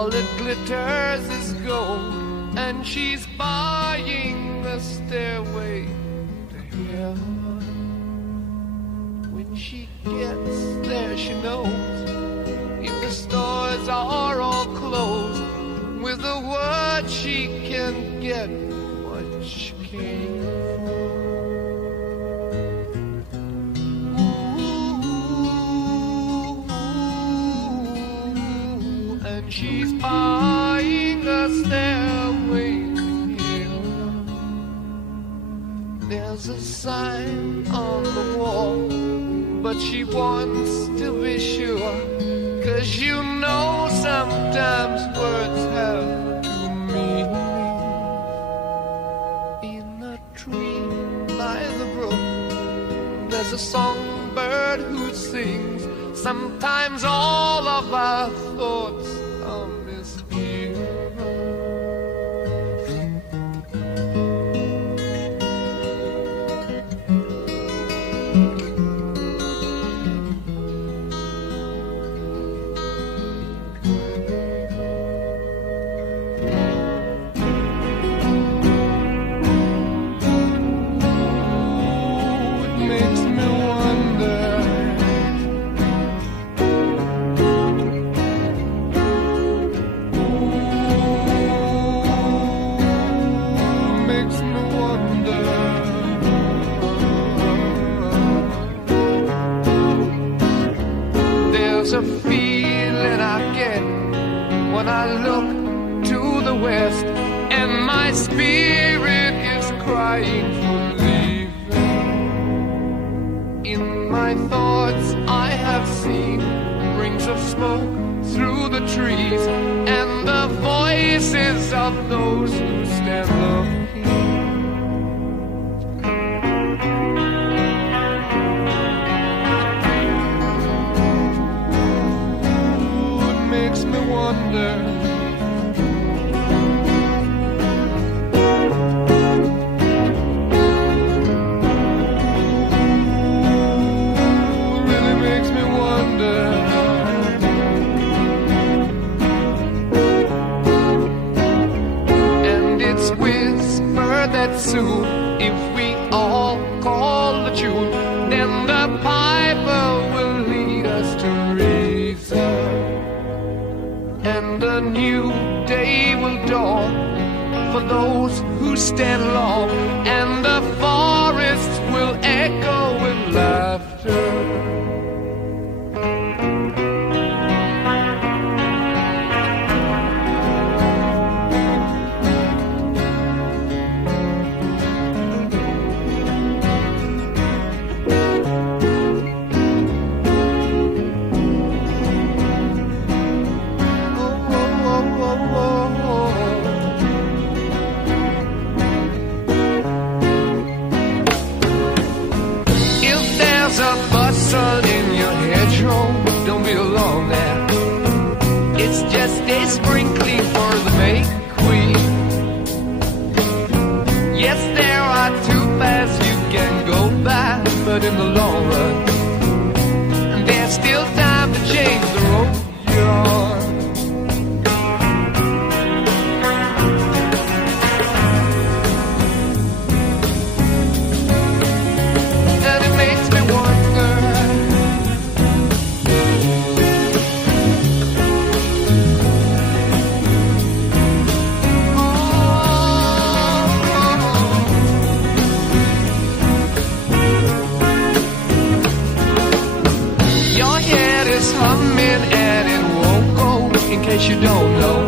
all that glitters is gold, and she's buying the stairway to heaven. When she gets there, she knows if the stores are all closed, with a word she can get what she came for. Ooh, and she's buying a stairway to heaven. There's a sign on the wall, but she wants to be sure, 'cause you know sometimes words have two meanings. In a tree by the brook, there's a songbird who sings. Sometimes all of our thoughts are misgiven. There's a feeling I get when I look to the west, and my spirit is crying for leaving. In my thoughts I have seen rings of smoke through the trees, and the voices of those who stand looking. Makes me wonder. Really makes me wonder. And it's whispered that soon, if we all call the tune, then the piper will lead us to reason. And a new day will dawn for those who stand long, and the forests will echo with laughter. A bustle in your hedgerow, don't be alone there. It's just a sprinkling for the May Queen. Yes, there are two paths you can go by, but in the long run, there's still time to change the road you're on. And it makes me wonder. Your head is humming and it won't go, in case you don't know.